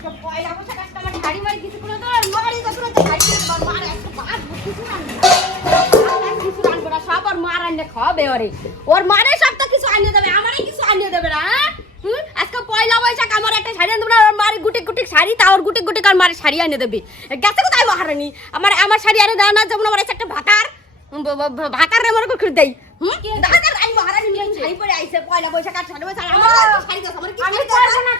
পয়লা বৈশাখ আমার মারি কিছু করে দাও মারি তো করে তো শাড়ি কিনে মার একটা বাদ কিছু না। আর কিছু আনবে না সব ওর মার আনলে খাওয়াবে ওরে। ওর মারে সব তো কিছু আনিয়ে দেবে আমারই কিছু আনিয়ে দেবে না হ্যাঁ? আজকে পয়লা বৈশাখ আমার একটা শাড়ি আনবে ওর মার গুটি গুটি শাড়ি তা ওর গুটি গুটি কার মারে শাড়ি আনিয়ে দেবে। গেছে কোথায় মহারানী? আমার আমার শাড়ি আনে দেয় না যেমন আমার একটা ভাতার। ভাতার রে মনে করে দেই। হুম? দেখা যাক আমি মহারানী নিয়ে শাড়ি পরে আইছে পয়লা বৈশাখ আর শাড়ি বৈশাখ আমার শাড়ি আমার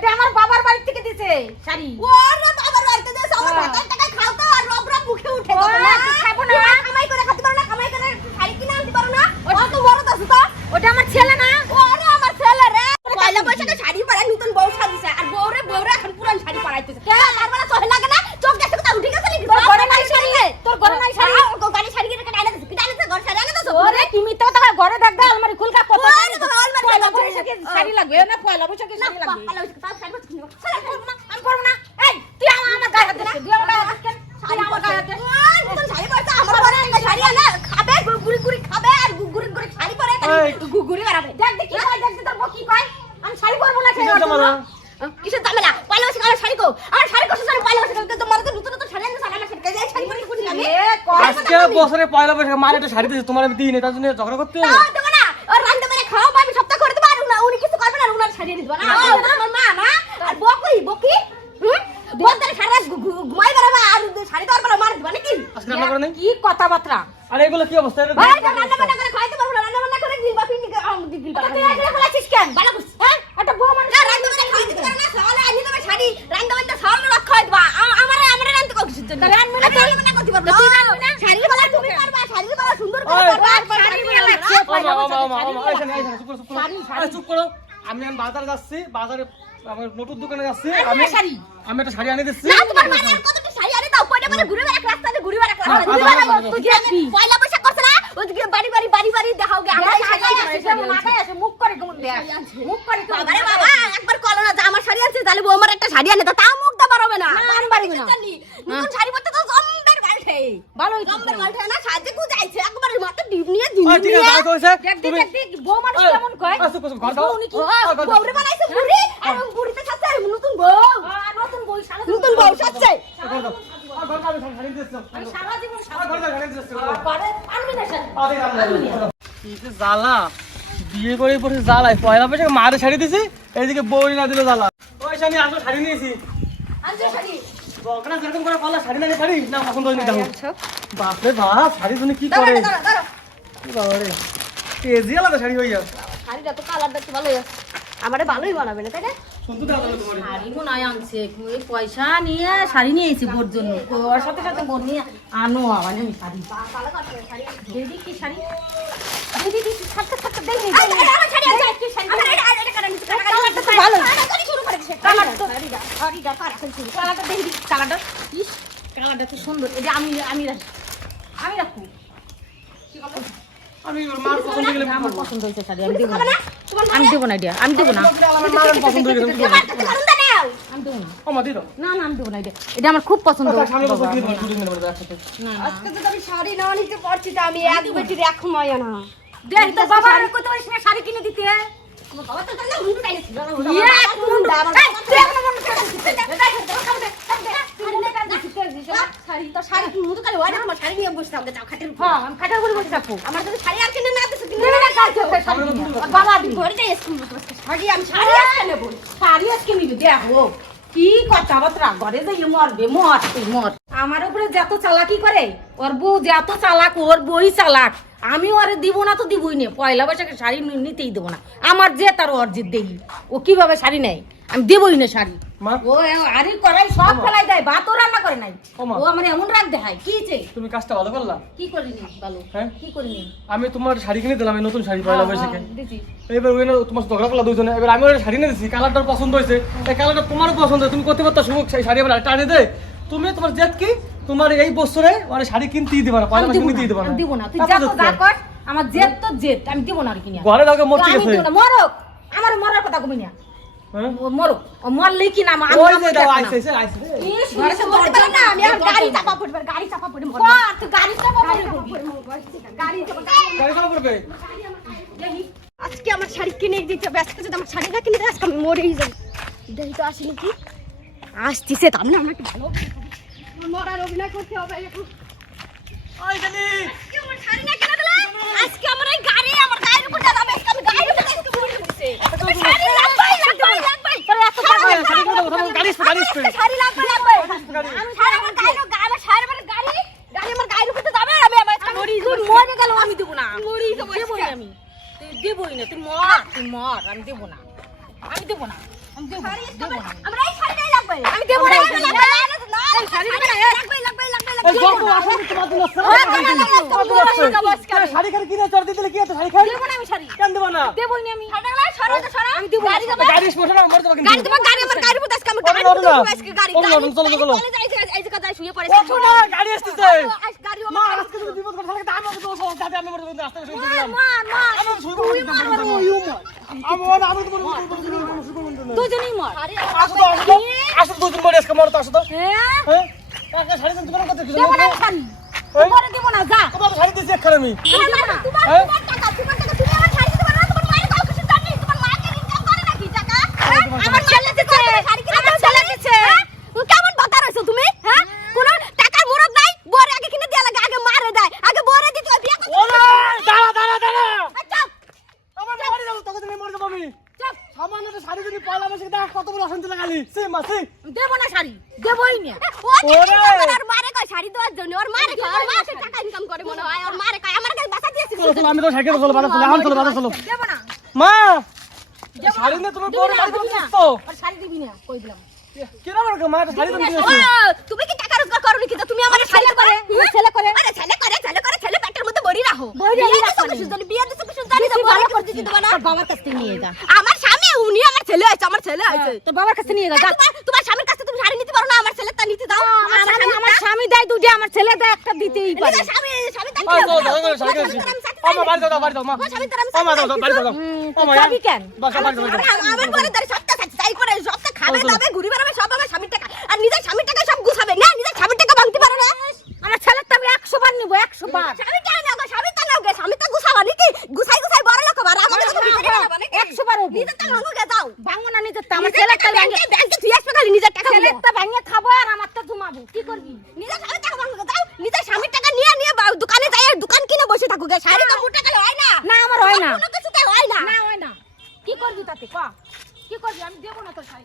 কি আমার বাবার বাড়ি থেকে দিছে শাড়ি। ওরে বাবার বাড়িতে দেশ আমার হ্যাঁ। ভাতার টাকা খাও তো আর রব রব মুখে উঠে তো। না খাব না। কামাই করে খেতে পারো না কামাই করে শাড়ি কিনে আনতে পারো না। অত বড় তো তো। ওটা আমার ছেলে না। ওরে আমার ছেলে রে। পয়লা বৈশাখে শাড়ি পরে নতুন বউ সাজিছে আর বউরে বউরে এখন পুরান শাড়ি পরাইতেছে কে তার মানে তোহে লাগে না চোখ দেখে কোথাও উঠে গেছে নাকি তোর ঘরে নাই শাড়ি? তোর ঘরে নাই শাড়ি? গাড়ি শাড়ি কিনে কেটে আনে দিছে কিনে আনে ঘর শাড়ি আনে দিছে ওরে তুমি তো তোমার ঘরে দেখবে আলমারি খুলকা কত ওরে শাড়ি তোমার আলমারি পয়লা খুলকা। বৈশাখে শাড়ি লাগবে না পয়লা বৈশাখে না শাড়ি লাগবে পয়লা বৈশাখে তার শাড়ি পছন্দ শাড়ি পরবো না। আমি করব না এই তুই আমার আমার গায়ে হাত দিস তুই আমার গায়ে হাত দিস শাড়ি আমার গায়ে হাত দিস। পরতে। শাড়ি পরতে, আমার ঘরে শাড়ি আনে, খাবে, গু- গুড়ি গুড়ি খাবে, আর গু- গুড়ি গুড়ি শাড়ি পরে, তাহলে এই। গু- গুড়ি বেড়াবে। দেখ দেখি কয় দেখ তোর কি কয় আমি শাড়ি পরবো না কেন কিসের জামালা? আহ, কিসের ঝামেলা? পয়লা বৈশাখে আমার শাড়ি কো? আমার শাড়ি কোথায় শাড়ি? পয়লা বৈশাখে তো তোমার তো নতুন নতুন শাড়ি আনতে শাড়ি, আমার শাড়ি কে শাড়ি পরে কি আমি? এ, কয় আজকে বছরে পয়লা বৈশাখ মার একটা শাড়ি দিয়েছে তোমার আমি দিই তার জন্য ঝগড়া করতে হবে না। ওর রান্দা বেড়ে খাওয়াবো, আমি সপ্তাহ করে দেবো, আর উনা- উনি কিছু করবে না, আর উনার শাড়ি এনে দিবো না। আমার মা, না? আর বকুই, বকি? হুম? সারা রাত ঘু- ঘু- ঘুমাই বেড়াবে, আর শাড়ি দেওয়ার পরে মার দিবা নাকি? আজকে রান্না করে নেই কি কথাবার্তা আর এগুলো কি অবস্থা ভাই, রান্না বান্না করে খাইতে পারব না, রান্না বান্না করে গিলবা পিন্ডি গিলবা তুই এগুলো বলেছিস কেন বালা বুঝ, হ্যাঁ? একটা বউ মানুষ রান্না বান্না খাইতে পারো না, সকালে আনিয়ে দেবে শাড়ি, রান্না বান্না সকালে রাত খাওয়াই দিবা। আমারে- আমারে রান্না করো জন্য? তাহলে আনবি তুই? রান্না করতে পারব তুই রান্নবি না? শাড়ির বেলা তুমি পারবা, শাড়ির বেলা সুন্দর করে পারবা, শাড়ি শাড়ি বেলা লাগছে। না। ও মা, ও মা, ও মা, ও মা, এখানে, এখানে, চুপ করো, চুপ করো। আমি এখন বাজারে যাচ্ছি বাজারে আমার নতুন দোকানে যাচ্ছি। আমি শাড়ি? আমি একটা শাড়ি আনি দিচ্ছি। না, তোমার মানে আর কতটা শাড়ি আনে দাও, কয়টা করে ঘুরে বেড়াক রাস্তাতে ঘুরে বেড়াক রাস্তাতে ঘুরে বেড়াক। তুই যে পয়লা বৈশাখ ওদিকে বাড়ি বাড়ি বাড়ি বাড়ি দেখাও গে, আমার শাড়ি মুখ করে মুখ করে বাবা, একবার কলো না আমার শাড়ি আনছে, তাহলে একটা শাড়ি আনে দাও, তাও মুখ দেওয়া পারবে না। না, আমি না। নতুন শাড়ি পরতে তো জম্বের তো জম্বের না, সাজে একবারে মাথা ডিপ নিয়ে, দিন ঠিক আছে নিয়ে। তুমি বউ মানুষ কেমন কয়? ঘর দাও। উনি কি। বউরে বানাইছে বুড়ি, আর বুড়িতে নতুন বউ। নতুন সারা নতুন বউ। ঘর দাও। জ্বালা। বিয়ে করে পরে জ্বালায়। পয়লা বৈশাখ মারে শাড়ি দিছি এইদিকে বউরি না দিল জ্বালা। ওই শাড়ি আসো শাড়ি নিয়েছি। আনছে যেরকম করে পারলা শাড়ি না শাড়ি না পছন্দ হয়নি দেখো। বাপরে বাপ শাড়ি তুমি কি করে? কি আলাদা শাড়ি শাড়িটা তো কালারটা একটু ভালোই আছে। আমারে ভালোই বানাবে না তাই না? পয়সা নিয়ে শাড়ি নিয়েছি বোর জন্য। ওর সাথে সাথে বোর নিয়ে আনো আবার আমি শাড়ি। দিদি কি শাড়ি? দিদি থাকতে থাকতে দেখি ভালো। শুরু করে দিছে। কালারটা দেখি কালারটা ইস কালারটা সুন্দর। এটা আমি আমি রাখি। আমি রাখব। আমি মার পছন্দ গেলে আমার পছন্দ হয়েছে শাড়ি আমি দেবো না না? আমি দেবো না এটা আমি দেবো না আমার মার পছন্দ হয়ে গেলে তোমার কাছে কারণটা নাও। আমি দেবো না ও মা দিও না না আমি দেবো না এটা এটা আমার খুব পছন্দ আচ্ছা সামনে বছর দিয়ে দিবো দুদিন বলব একসাথে না না আজকে যদি আমি শাড়ি না নিতে পারছি তা আমি এক ময়া না দেখ তোর বাবা আর কত পারিস না শাড়ি কিনে দিতে বাবা তো তাহলে ইয়ে, শাড়ি তো শাড়ি কি? কথা কালে না তোমার শাড়ি নিয়ে বসে থাকবে চাও খাটের উপর। হ্যাঁ আমি খাটার উপরে বসে থাকব। আমার যদি শাড়ি আর কিনে না দিছে কিনে নেবে না কালকে ওকে শাড়ি কিনে। বাবা দিবে ঘরে যাই স্কুল শাড়ি আমি শাড়ি আজকে নেব। শাড়ি আজকে নিবি দেখো কি কথাবার্তা ঘরে যে মরবে মর তুই মর। আমার উপরে যত চালাকি করে ওর বউ যত চালাক ওর বই চালাক আমি ওরে দিব না তো দিবই না। পয়লা বৈশাখে শাড়ি নিতেই দেবো না। আমার যে তার অর্জিত দেই ও কীভাবে শাড়ি নেয়? আমি দেবই না শাড়ি। ও আরে করাই সব ফেলাই দেয় ভাতও রান্না করে নাই। ও আমার এমন রাগ দেখায় কি যে তুমি কাজটা ভালো করলা? কি করিনি ভালো হ্যাঁ? কি করিনি? আমি তোমার শাড়ি কিনে দিলাম এই নতুন শাড়ি পয়লা বৈশাখে। হ্যাঁ, এবার ওই তোমার ঝগড়া করলা দুজনে এবার আমি ওর শাড়ি নিয়ে দিচ্ছি কালারটা পছন্দ হয়েছে। এই কালারটা তোমারও পছন্দ তুমি করতে পারতো শুভ শাড়ি আবার টানে দে। তুমি তোমার জেদ কি? তোমার এই বছরে মানে শাড়ি কিনতেই দিবা না পয়লা মাসে দিব কিনতেই না, দিবা না। দিব না। তুই যা যা কর আমার জেদ তো জেদ আমি দিব না আর কিনে। ঘরে কাউকে মরতে আমি গেছে। দিব না মরক আমার মরার কথা কমি না। হ্যাঁ? ও মরলে কি না আমি ওই যে আমার দাও না। আইসে আইসে আইসে ইস, ঘরে তো বলতে পারো না আমি গাড়ি চাপা পড়বে গাড়ি চাপা পড়ে কর, তুই গাড়ি চাপা পড়ে গাড়ি চাপা গাড়ি চাপা গাড়ি- গাড়ি চাপা পড়বে? আজকে আমার শাড়ি কিনে দিতে হবে আজকে যদি আমার শাড়ি না কিনে দেয় আজকে আমি মরেই যাব। দেখি তো আসেনি কি? আসতিছে তার না আমাকে ভালো মরার অভিনয় করতে হবে এখন ওই জানি আজকে আমার শাড়ি না কেন দিলে? আজকে আমার এই গাড়ি আমার গায়ের উপর দিয়ে যাবে। আজকে আমি গায়ের উপর দিয়ে আজকে। আমার শাড়ি লাগবেই, লাগবেই, লাগবেই। শাড়ি কিনে দেবো, থামো, গাড়ি গাড়ি। শাড়ি লাগবে, লাগবে। আমি শাড়ি আমার উপর- আমার শাড়ি আমার গাড়ি, গাড়ি আমার গায়ের উপর আর আমি আমার মরি। মরে গেল আমি দেবো না মরি যাব। আমি তুই দেবই না তুই মর তুই মর আমি দেবো না আমি দেবো না আমি দেবো দেবো না আমার এই শাড়িটাই লাগবে। আমি দেবো না, দুজনেই মর শাড়ি আসো দুজন বাড়ি আজকে মরতে আসো তো। হ্যাঁ হ্যাঁ? কাকা শাড়ি কিনতে তোমার কত? দেবো না শাড়ি ওই? তোমারে না যা তোমার শাড়ি দিছি একখানে আমি। তোমার তোমার হ্যাঁ? তোমার টাকা তোমার টাকা তুমি আমার শাড়ি দিতে পারো না তোমার মায়ের কাউ কিছু জানি তোমার মাকে ইনকাম করে নাকি টাকা হ্যাঁ? আমার ছেলে দিচ্ছে শাড়ি কিনে আমার ছেলে দিচ্ছে কেমন কথা রইছো তুমি হ্যাঁ কোন টাকার মুরত নাই বরে আগে কিনে দেয়া লাগে আগে মারে দেয় আগে বরে দিতে হয় বিয়ে করতে ওরে, দাঁড়া, দাঁড়া, দাঁড়া। আচ্ছা আমার মরে যাব, তোকে তুমি মরে যাব আমি। সামান্য একটা শাড়ি যদি পয়লা বৈশাখে দেখ, কত বড় অশান্তি লাগালি। সে মাসি। দেবো না শাড়ি দেবই না। ওরে! ওর মারে কয় শাড়ি দেওয়ার জন্য? ওর মারে কয় ওর মা টাকা ইনকাম করে মনে হয় ওর মারে কয় আমার কাছে বাসা দিয়েছিস চলো, চলো, আমি তো সাইকেলে চলো, বাজার চলো, এখন চলো, বাজার চলো। দেবো না। মা, শাড়ি না। তোমার বড় বাড়ি দিবি না। আর শাড়ি দিবি না কই দিলাম। কিরম এরকম? মা, শাড়ি তো নিয়ে তুমি কি টাকা রোজগার করো নাকি তো তুমি আমার ছেলে করে ছেলে করে। আরে ছেলে করে ছেলে করে ছেলে পেটের মধ্যে বড়ি রাখো। বড়ি বিয়ে দিছো কিছু জানি বিয়ে দিছো কিছু জানি ভালো করে বাবার কাছ নিয়ে যা। আমার উনি আমার ছেলে আছে আমার ছেলে আছে তোর বাবার কাছে নিয়ে যা তোমার তোমার স্বামীর কাছে তুমি শাড়ি নিতে পারো না আমার ছেলে তা নিতে দাও। আমার স্বামী আমার স্বামী দেয় দুটো আমার ছেলে দেয় একটা দিতেই পারে। নিজের স্বামী স্বামী তার মা, চলো, চলো, চলো, শাড়ি কিনে আসি। ও, বাড়ি যাও, যাও, বাড়ি যাও, মা। স্বামী তার আমি ও, মা, যাও, যাও, বাড়ি যাও, যাও। ও, মা, যাবি কেন? বাস, বাড়ি যাও। আমার তার সবটা তাই করে সবটা খাবে ঘুরি বেড়াবে সব আমার স্বামীর টাকা। আর নিজের স্বামীর টাকা সব গুছাবে। না নিজের স্বামীর টাকা ভাঙতে পারো না। আমার ছেলের তো আমি একশো বার নিবো একশো বার। স্বামী কেন নাও স্বামী তো নাও গে স্বামী তো গুছাবা নাকি গুছাই গুছাই বড় লোক বার আমাকে তো ভিখারি বানাবা নাকি টাকা ভাঙো গে যাও ভাঙবো না নিজের তো আমার আমার ছেলের ছেলের ব্যাংকে ব্যাংকে তুই আসবে খালি নিজের টাকা ছেলের তো ভেঙে খাব আর আমার তো ঘুমাবো কি করবি? নিজের স্বামীর টাকা ভাঙো যাও নিজের স্বামীর টাকা নিয়ে নিয়ে দোকানে যাই আর দোকান কিনে বসে থাকো গে শাড়ি তো মোটা গেলে হয় না। না আমার হয় না। কোনো কিছুতে হয় না। না হয় না। কি করবি তাতে? ক? কি করবি? আমি দেবো না তোর শাড়ি।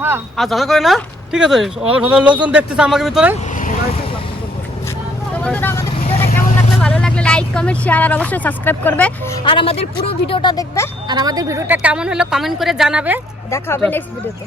হ্যাঁ। আর করে না ঠিক আছে? লোকজন দেখতেছে আমাকে ভিতরে। বন্ধুরা আমাদের ভিডিওটা কেমন লাগল? ভালো লাগলে লাইক কমেন্ট শেয়ার আর অবশ্যই সাবস্ক্রাইব করবে। আর আমাদের পুরো ভিডিওটা দেখবে। আর আমাদের ভিডিওটা কেমন হলো কমেন্ট করে জানাবে। দেখা হবে নেক্সট ভিডিওতে